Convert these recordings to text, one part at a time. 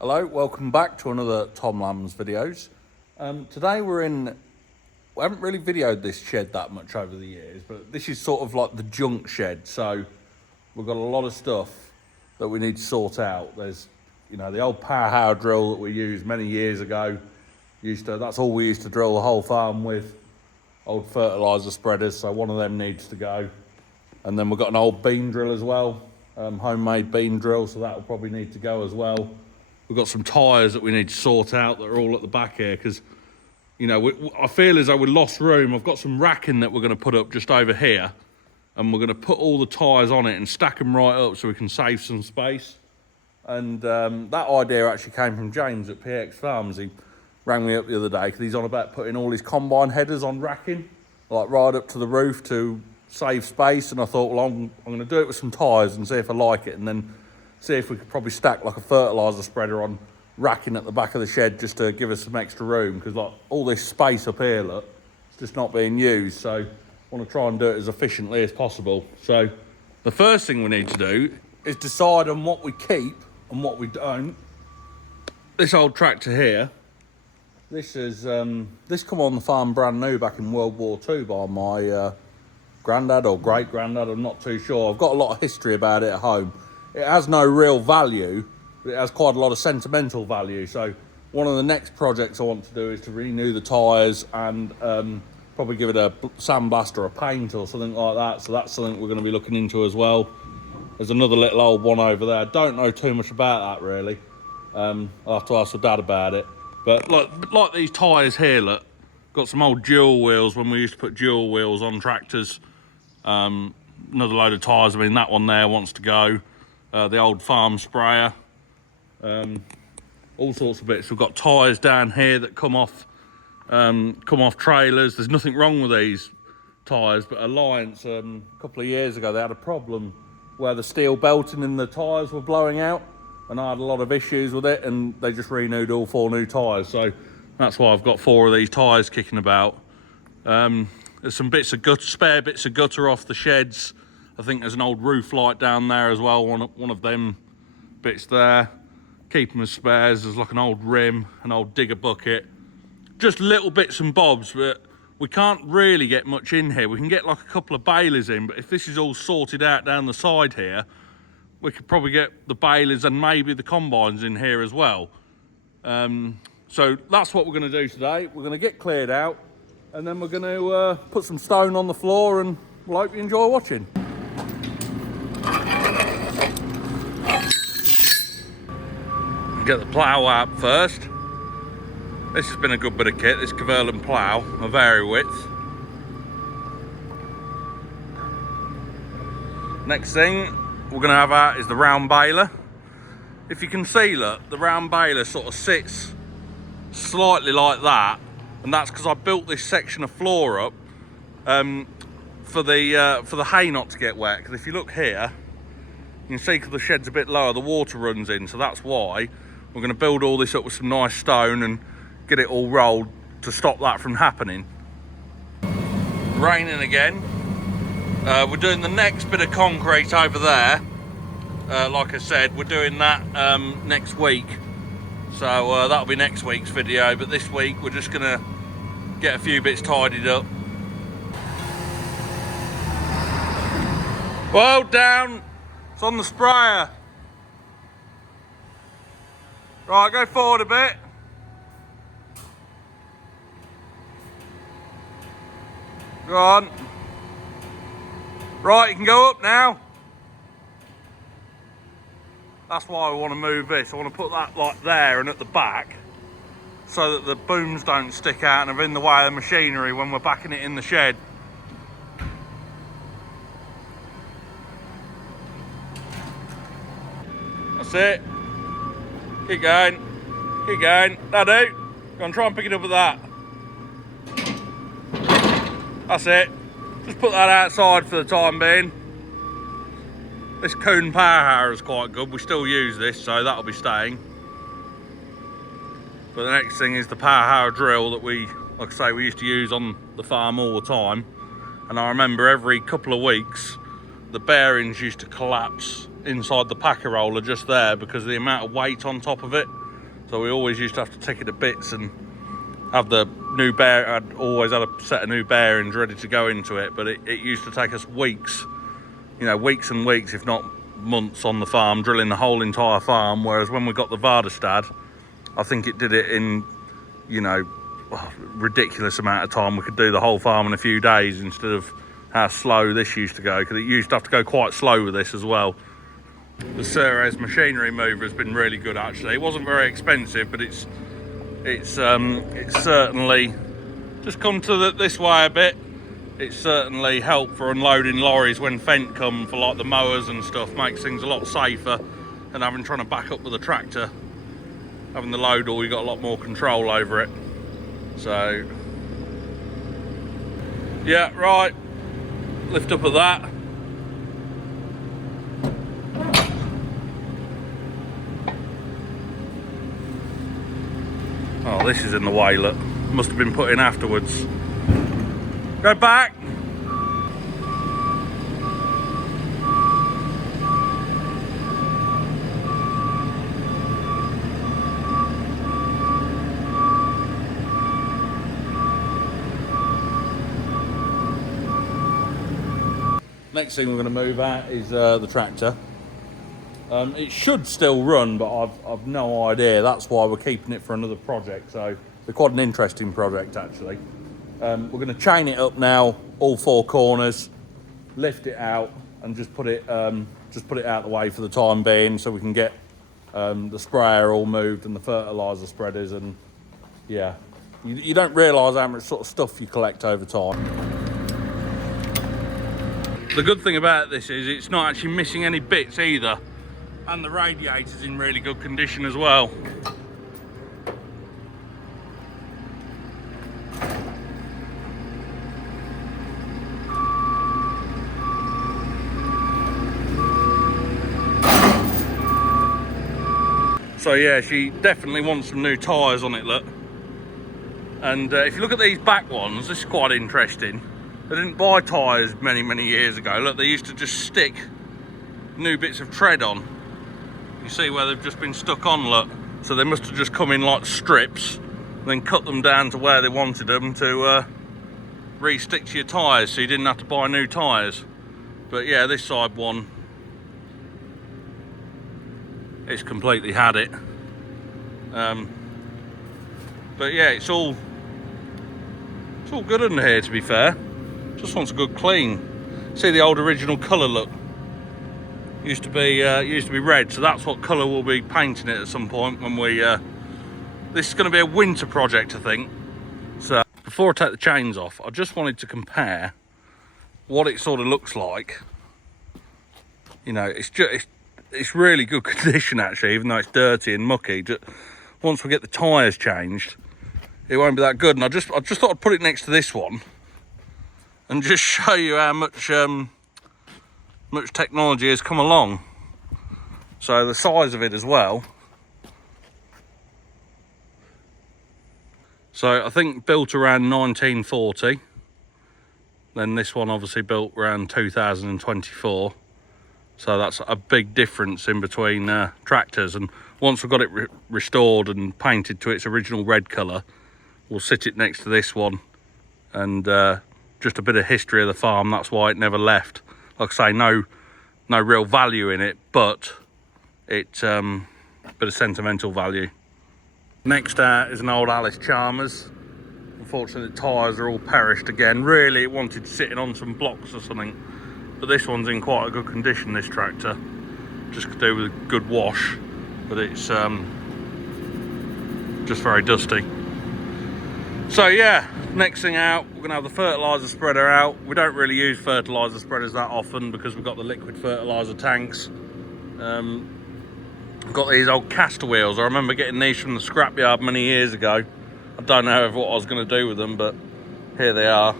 Hello, welcome back to another Tom Lamb's videos. Today we haven't really videoed this shed that much over the years, but this is sort of like the junk shed. So we've got a lot of stuff that we need to sort out. There's, the old power drill that we used many years ago. That's all we used to drill the whole farm with. Old fertiliser spreaders, so one of them needs to go. And then we've got an old bean drill as well, homemade bean drill, so that will probably need to go as well. We've got some tyres that we need to sort out that are all at the back here because, I feel as though we lost room. I've got some racking that we're going to put up just over here, and we're going to put all the tyres on it and stack them right up so we can save some space. And that idea actually came from James at PX Farms. He rang me up the other day because he's on about putting all his combine headers on racking, like right up to the roof to save space. And I thought, well, I'm going to do it with some tyres and see if I like it, and then see if we could probably stack like a fertiliser spreader on racking at the back of the shed just to give us some extra room, because like all this space up here, look, it's just not being used. So I want to try and do it as efficiently as possible. So the first thing we need to do is decide on what we keep and what we don't. This old tractor here, this come on the farm brand new back in World War II by my granddad or great granddad, I'm not too sure. I've got a lot of history about it at home. It has no real value, but it has quite a lot of sentimental value. So one of the next projects I want to do is to renew the tyres and probably give it a sandblast or a paint or something like that. So that's something we're going to be looking into as well. There's another little old one over there. I don't know too much about that really. I'll have to ask my dad about it. But like these tyres here, look, got some old dual wheels when we used to put dual wheels on tractors. Another load of tyres. I mean, that one there wants to go. The old farm sprayer, all sorts of bits. We've got tyres down here that come off trailers. There's nothing wrong with these tyres, but Alliance, a couple of years ago, they had a problem where the steel belting in the tyres were blowing out, and I had a lot of issues with it, and they just renewed all 4 new tyres. So that's why I've got 4 of these tyres kicking about. There's some spare bits of gutter off the sheds. I think there's an old roof light down there as well, one of them bits there. Keep them as spares. There's like an old rim, an old digger bucket. Just little bits and bobs, but we can't really get much in here. We can get like a couple of baileys in, but if this is all sorted out down the side here, we could probably get the baileys and maybe the combines in here as well. So that's what we're going to do today. We're going to get cleared out, and then we're going to put some stone on the floor, and we'll hope you enjoy watching. Get the plough out first. This has been a good bit of kit, this Caverlan plough, a vary width. Next thing we're going to have out is the round baler. If you can see, look, the round baler sort of sits slightly like that, and that's because I built this section of floor up for the hay not to get wet. Because if you look here, you can see because the shed's a bit lower, the water runs in, so that's why. We're going to build all this up with some nice stone and get it all rolled to stop that from happening. Raining again. We're doing the next bit of concrete over there. Like I said, we're doing that next week. So that'll be next week's video. But this week we're just going to get a few bits tidied up. Well, down. It's on the sprayer. Right, go forward a bit. Go on. Right, you can go up now. That's why I want to move this. I want to put that like there and at the back, so that the booms don't stick out and are in the way of the machinery when we're backing it in the shed. That's it. Keep going. Keep going. That'll do. Go on, try and pick it up with that. That's it. Just put that outside for the time being. This Kuhn power harrow is quite good. We still use this, so that'll be staying. But the next thing is the power harrow drill that we, like I say, we used to use on the farm all the time. And I remember every couple of weeks, the bearings used to collapse inside the packer roller just there because of the amount of weight on top of it. So we always used to have to take it to bits and have the new bear. I'd always had a set of new bearings ready to go into it, but it used to take us weeks, you know, weeks and weeks, if not months, on the farm, drilling the whole entire farm. Whereas when we got the Vardestad, I think it did it in, you know, ridiculous amount of time. We could do the whole farm in a few days instead of how slow this used to go, because it used to have to go quite slow with this as well. The Ceres machinery mover has been really good actually. It wasn't very expensive, but it's certainly just come to this way a bit. It's certainly helped for unloading lorries when Fent come for like the mowers and stuff. Makes things a lot safer than trying to back up with a tractor. Having the load all, you got a lot more control over it. So yeah, right, lift up at that. Oh, this is in the way, look. Must have been put in afterwards. Go back. Next thing we're going to move out is the tractor. It should still run, but I've no idea. That's why we're keeping it for another project. So it's quite an interesting project actually. We're going to chain it up now, all four corners, lift it out, and just put it out of the way for the time being, so we can get the sprayer all moved and the fertiliser spreaders. And yeah, you don't realise how much sort of stuff you collect over time. The good thing about this is it's not actually missing any bits either. And the radiator's in really good condition as well. So yeah, she definitely wants some new tyres on it, look. And if you look at these back ones, this is quite interesting. They didn't buy tyres many years ago. Look, they used to just stick new bits of tread on. You see where they've just been stuck on, look. So they must have just come in like strips, then cut them down to where they wanted them to re-stick to your tyres, so you didn't have to buy new tyres. But yeah, this side one, it's completely had it. But yeah, it's all good under here, to be fair. Just wants a good clean. See the old original colour, look. Used to be red, so that's what colour we'll be painting it at some point when we. This is going to be a winter project, I think. So before I take the chains off, I just wanted to compare what it sort of looks like. You know, it's really good condition actually, even though it's dirty and mucky. Just, once we get the tyres changed, it won't be that good. And I just thought I'd put it next to this one and just show you how much technology has come along. So the size of it as well. So I think built around 1940. Then this one obviously built around 2024. So that's a big difference in between tractors. And once we've got it restored and painted to its original red colour, we'll sit it next to this one. And just a bit of history of the farm, that's why it never left. Like I say, no real value in it, but it's a bit of sentimental value. Next out is an old Alice Chalmers. Unfortunately, the tyres are all perished again. Really, it wanted sitting on some blocks or something, but this one's in quite a good condition, this tractor. Just could do with a good wash, but it's just very dusty. So yeah, next thing out, we're going to have the fertiliser spreader out. We don't really use fertiliser spreaders that often because we've got the liquid fertiliser tanks. I've got these old caster wheels. I remember getting these from the scrapyard many years ago. I don't know what I was going to do with them, but here they are.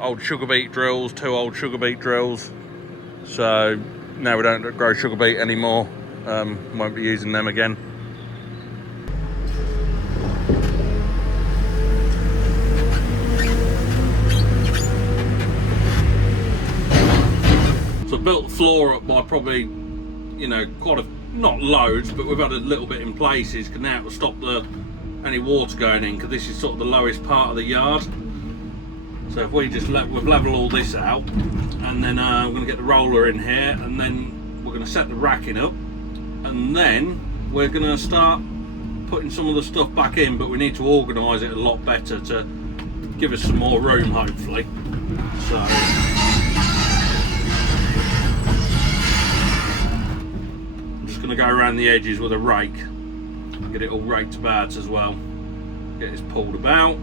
Old sugar beet drills, 2 old sugar beet drills. So now we don't grow sugar beet anymore. Won't be using them again. So I built the floor up by probably, you know, quite a not loads, but we've had a little bit in places, because now it'll stop any water going in, because this is sort of the lowest part of the yard. So if we just we've level all this out, and then we're going to get the roller in here, and then we're going to set the racking up, and then we're going to start putting some of the stuff back in, but we need to organise it a lot better to give us some more room, hopefully. So I'm just going to go around the edges with a rake, get it all raked about as well, get this pulled about.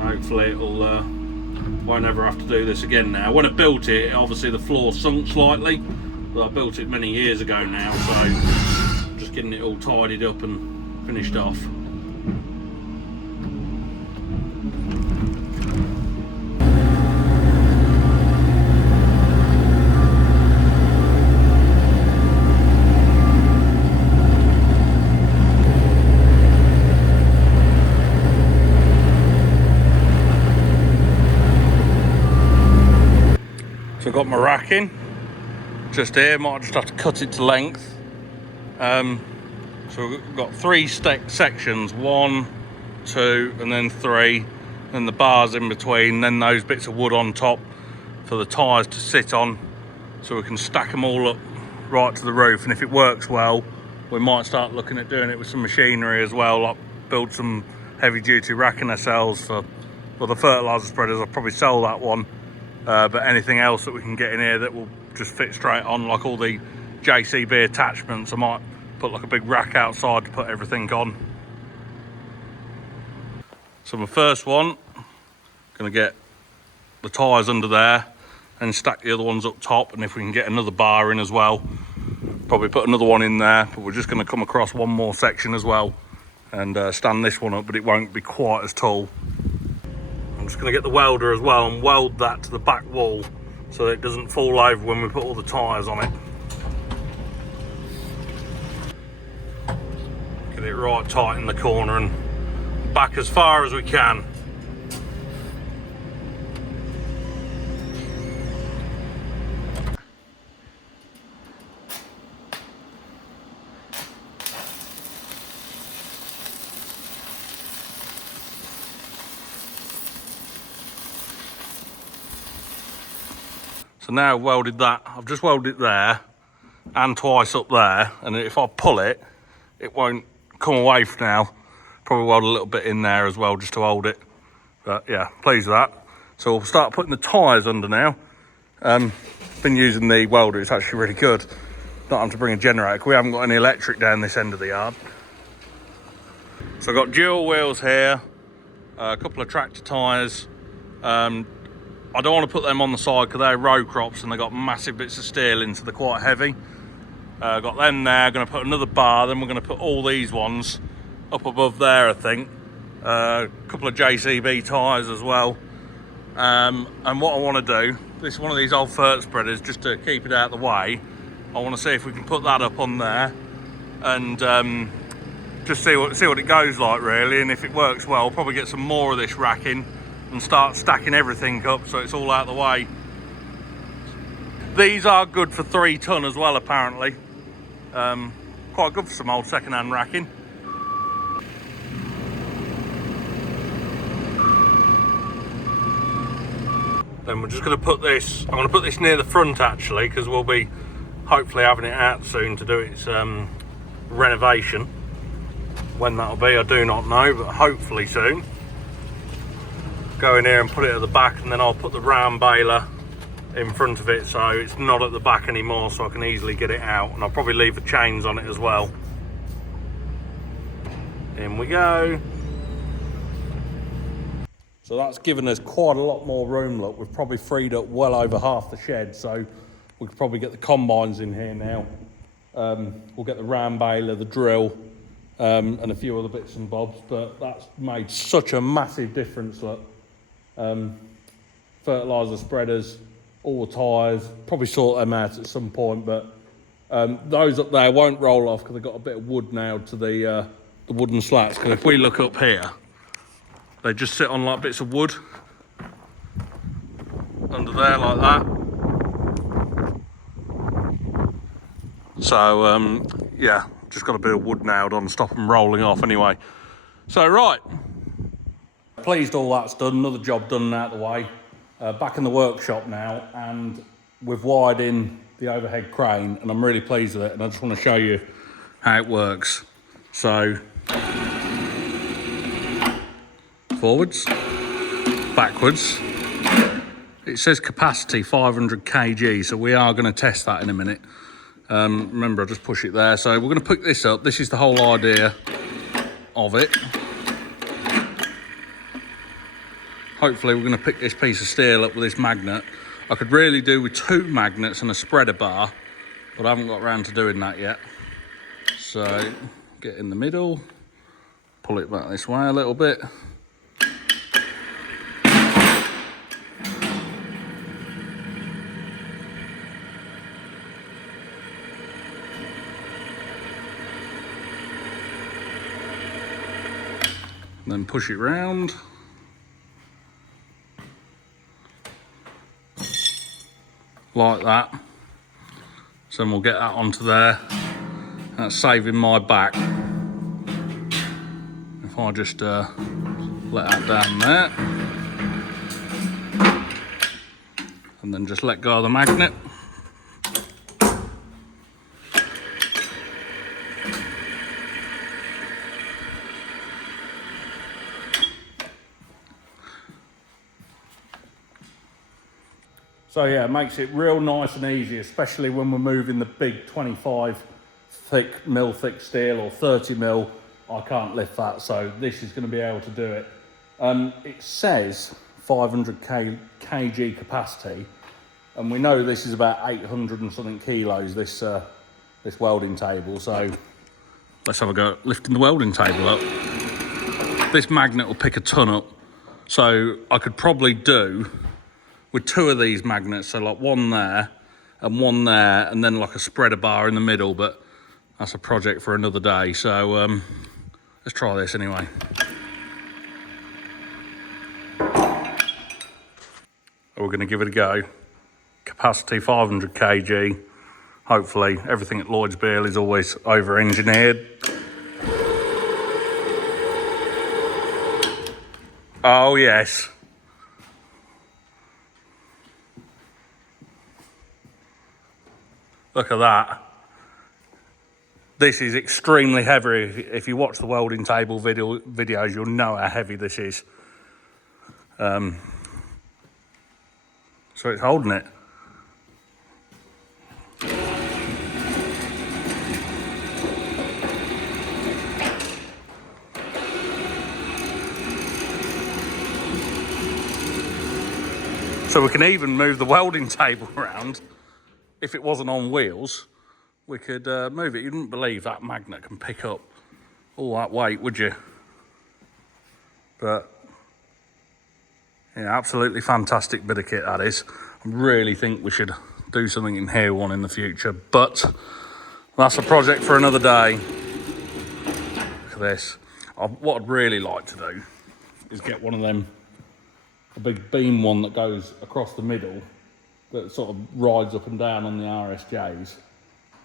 Hopefully it'll won't ever have to do this again now. When I built it, obviously the floor sunk slightly, but I built it many years ago now, so just getting it all tidied up and finished off. So I've got my racking just here, might just have to cut it to length. So we've got 3 sections, 1, 2 and then 3, then the bars in between, then those bits of wood on top for the tyres to sit on, so we can stack them all up right to the roof. And if it works well, we might start looking at doing it with some machinery as well, like build some heavy duty racking ourselves for the fertiliser spreaders. I'll probably sell that one. But anything else that we can get in here that will just fit straight on, like all the JCB attachments, I might put like a big rack outside to put everything on. So my first one, gonna get the tyres under there and stack the other ones up top, and if we can get another bar in as well, probably put another one in there. But we're just gonna come across one more section as well and stand this one up, but it won't be quite as tall. I'm just going to get the welder as well and weld that to the back wall so that it doesn't fall over when we put all the tyres on it. Get it right tight in the corner and back as far as we can. So now I've welded that, I've just welded it there and twice up there, and if I pull it, it won't come away for now. Probably weld a little bit in there as well just to hold it. But yeah, pleased with that. So we'll start putting the tyres under now. Been using the welder, it's actually really good. Not having to bring a generator, because we haven't got any electric down this end of the yard. So I've got dual wheels here, a couple of tractor tyres. I don't want to put them on the side because they're row crops and they've got massive bits of steel in, so they're quite heavy. Got them there, going to put another bar, then we're going to put all these ones up above there, I think. A couple of JCB tyres as well. And what I want to do, this is one of these old fert spreaders, just to keep it out of the way. I want to see if we can put that up on there and just see what it goes like, really. And if it works well, probably get some more of this racking and start stacking everything up so it's all out of the way. These are good for 3 ton as well, apparently. Quite good for some old second-hand racking. Then we're just going to put this, I'm going to put this near the front actually, because we'll be hopefully having it out soon to do its renovation. When that'll be, I do not know, but hopefully soon. Go in here and put it at the back, and then I'll put the round baler in front of it so it's not at the back anymore, so I can easily get it out. And I'll probably leave the chains on it as well. In we go. So that's given us quite a lot more room. Look, we've probably freed up well over half the shed, so we could probably get the combines in here now. We'll get the round baler, the drill, and a few other bits and bobs, but that's made such a massive difference. Look. Fertiliser spreaders, all the tyres, probably sort them out at some point, but those up there won't roll off because they've got a bit of wood now to the wooden slats. Because if we look up here, they just sit on like bits of wood under there like that. So yeah, just got a bit of wood nailed on to stop them rolling off anyway. So right, pleased all that's done, another job done out of the way. Back in the workshop now, and we've wired in the overhead crane, and I'm really pleased with it, and I just want to show you how it works. So forwards, backwards. It says capacity 500 kg, so we are going to test that in a minute. Remember, I just push it there. So we're going to pick this up. This is the whole idea of it. Hopefully we're going to pick this piece of steel up with this magnet. I could really do with 2 magnets and a spreader bar, but I haven't got around to doing that yet. So get in the middle, pull it back this way a little bit. Then push it round. Like that. So then we'll get that onto there. That's saving my back. If I just let that down there. And then just let go of the magnet. So yeah, it makes it real nice and easy, especially when we're moving the big 25 mil thick steel or 30 mil. I can't lift that, so this is going to be able to do it. It says 500 kg capacity, and we know this is about 800 and something kilos, this welding table. So let's have a go at lifting the welding table up. This magnet will pick a ton up, so I could probably do with 2 of these magnets, so like one there, and then like a spreader bar in the middle, but that's a project for another day. So let's try this anyway. We're going to give it a go. Capacity 500 kg. Hopefully everything at Lloyd's Beale is always over-engineered. Oh yes. Look at that. This is extremely heavy. If you watch the welding table videos, you'll know how heavy this is. So it's holding it. So we can even move the welding table around. If it wasn't on wheels, we could move it. You wouldn't believe that magnet can pick up all that weight, would you? But yeah, absolutely fantastic bit of kit that is. I really think we should do something in here one in the future, but that's a project for another day. Look at this. What I'd really like to do is get one of them, a big beam one that goes across the middle, that sort of rides up and down on the RSJs,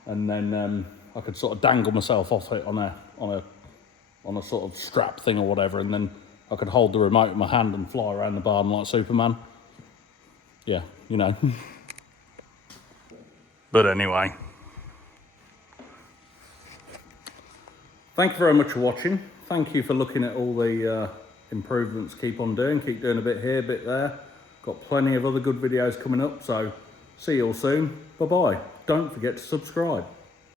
and then I could sort of dangle myself off it on a sort of strap thing or whatever, and then I could hold the remote in my hand and fly around the barn like Superman. Yeah, you know. But anyway, thank you very much for watching. Thank you for looking at all the improvements. Keep on doing. Keep doing a bit here, a bit there. Got plenty of other good videos coming up, so see you all soon. Bye-bye. Don't forget to subscribe.